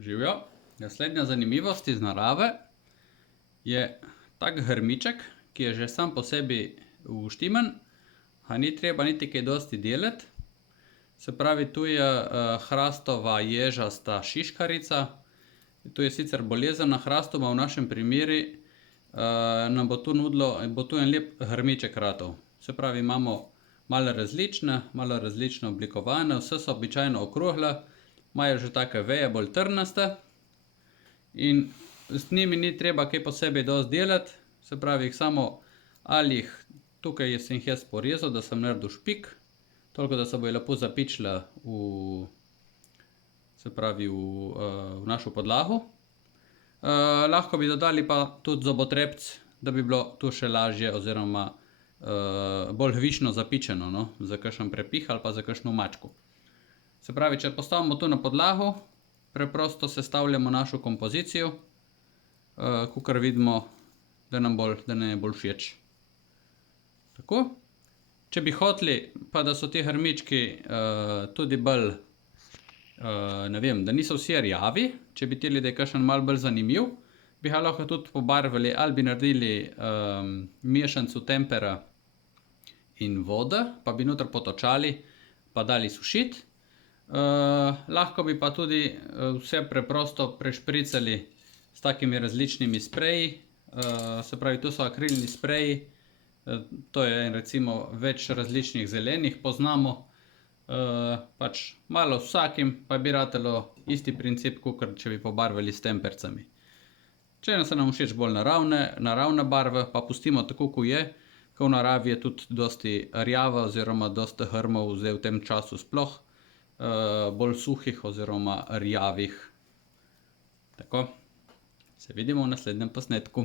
Živjo. Naslednja zanimivost iz narave je tak grmiček, ki je že sam po sebi uštiman, a ni treba niti kaj dosti delati. Se pravi, tu je hrastova ježasta šiškarica. Tu je sicer bolezen na hrastu, v našem primeru nam bo tu nudilo, bo tu en lep grmiček ratal. Se pravi, imamo malo različne oblikovane, vse so običajno okrogle, imajo že take veje bolj trnaste in z njimi ni treba kaj posebej dosti delati. Se pravi, jih samo ali jih, tukaj sem jih jaz porezal, da sem naredil špik, toliko, da se bojo lepo zapičile v, se pravi, v našo podlago. Lahko bi dodali pa tudi zobotrebc, da bi bilo tu še lažje oziroma bolj gvišno zapičeno, no, za kakšen prepih ali pa za kakšno mačko. Se pravi, če postavimo tu na podlago, preprosto sestavljamo našo kompozicijo, kakor vidimo, da nam je bolj všeč. Tako. Če bi hoteli, pa da so ti grmički tudi bolj, ne vem, da niso vsi rjavi, če bi hoteli, da je kakšen malo bolj zanimiv, bi ga lahko tudi pobarvali ali bi naredili mešanico tempera in vode, pa bi noter potočali, pa dali sušiti. Lahko bi pa tudi vse preprosto prešpricali s takimi različnimi spreji. Se pravi, tu so akrilni spreji, to je recimo več različnih zelenih poznamo. Pač malo z vsakim, pa bi ratalo isti princip, kakor če bi pobarvali s tempercami. Če se nam všeč bolj naravne barve, pa pustimo tako, ko je, ko v naravi je tudi dosti rjava oziroma dosti grmov zdaj v tem času sploh, bolj suhih oziroma rjavih. Tako, se vidimo v naslednjem posnetku.